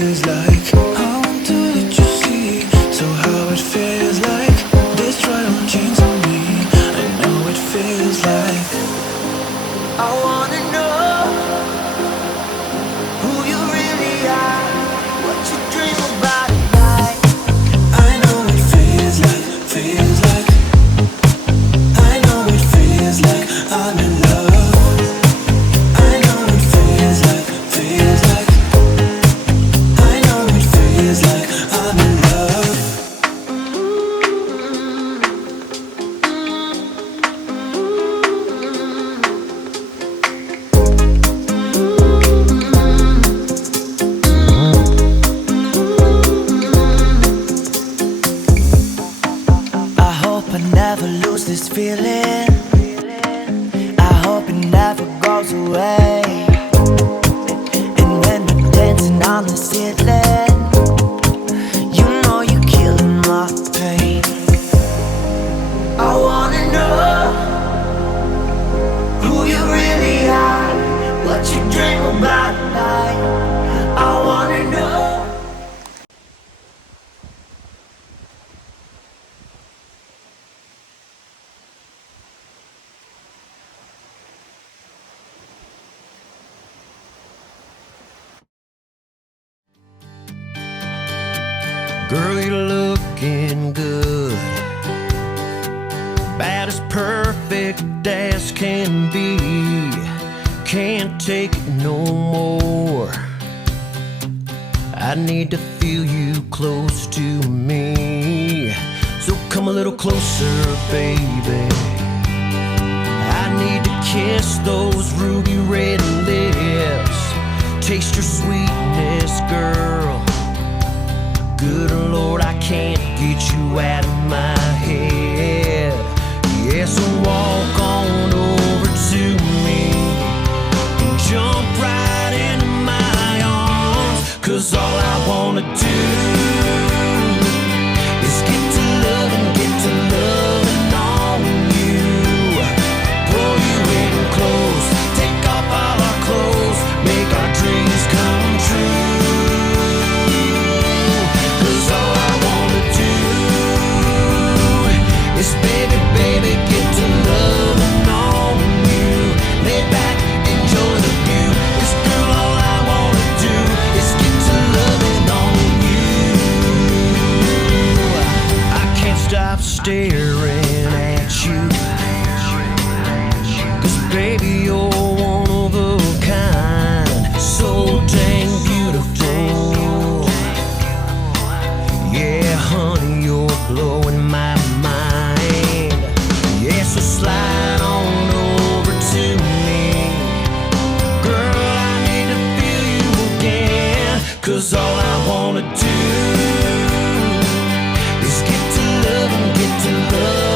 feels like. I want to let you see, so how it feels like. This try on jeans on me, I know it feels like. I wanna know who you really are, what you dream about at night. I know it feels like, feels like. I know it feels like I'm in love. I know it feels like, feels like. I know it feels like I'm in love. I hope I never lose this feeling. I hope it never goes away. And when we're dancing on the ceiling, you know you're killing my pain. I wanna know who you really are, what you dream about at night. I wanna know. Girl, you're looking good, about as perfect as can be. Can't take it no more. I need to feel you close to me. So come a little closer, baby. I need to kiss those ruby red lips, taste your sweetness, girl. Good Lord, I can't get you out of my head. Yeah, so walk on over to me and jump right into my arms. 'Cause all I wanna do is get to loving on you. Pull you in close, take off all our clothes, make our dreams come true. Yes, baby, baby, get to loving on you. Lay back, enjoy the view. Yes, girl, all I wanna do is get to loving on you. I can't stop staring at you, 'cause baby, you're one of a kind, so dang beautiful. Yeah, honey, you're blowing my mind. Yeah, so slide on over to me. Girl, I need to feel you again. 'Cause all I wanna do is get to love and get to love.